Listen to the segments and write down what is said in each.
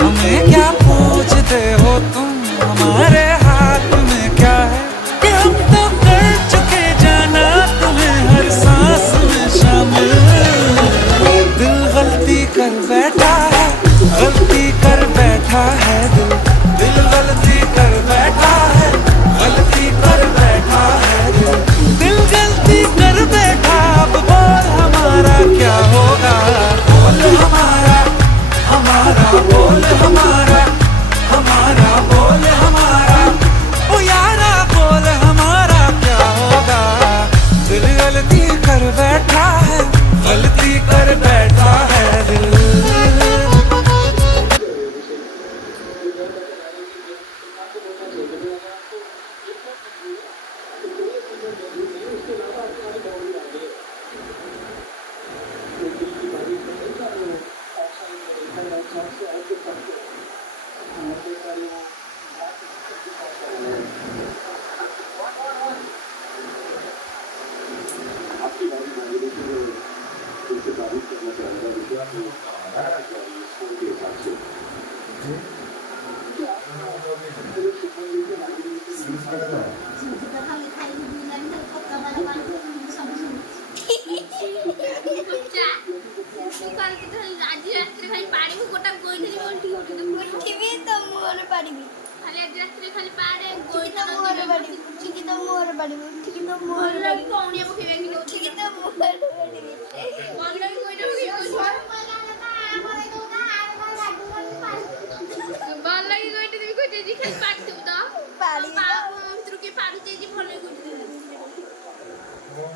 हमें क्या पूछते हो तुम, हमारे हाथ में क्या है कि हम तो कर चुके जाना तुम्हें हर सांस में शामिल। दिल गलती कर बैठा है, गलती कर बैठा है दिल, दिल गलती कर बैठा है, गलती कर बैठा है दिल, दिल गलती कर बैठा। अब बोल हमारा क्या होगा, बोल हमारा, हमारा बोल हमारा, हमारा बोल हमारा, ओ यारा बोल हमारा क्या होगा। दिल गलती कर बैठा है, गलती कर बैठा है दिल।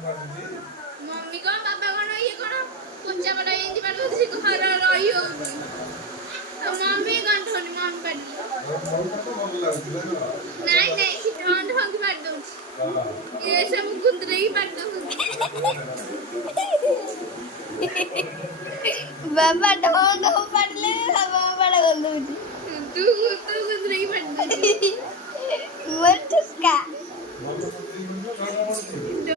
मम्मी कौन बाबा कौन ये कौन कुछ बड़ा ये दिमाग में किसी को हरा रही हो तो मम्मी कौन थोड़ी मम्मी पड़ी नहीं नहीं ढोंढ ढोंढ पड़ दो ये सब गुंदरे ही पड़ दो बाबा ढोंढ ढोंढ पड़ ले बाबा बड़ा गुंदरे तू गुंदरे ही पड़ दो मत उसका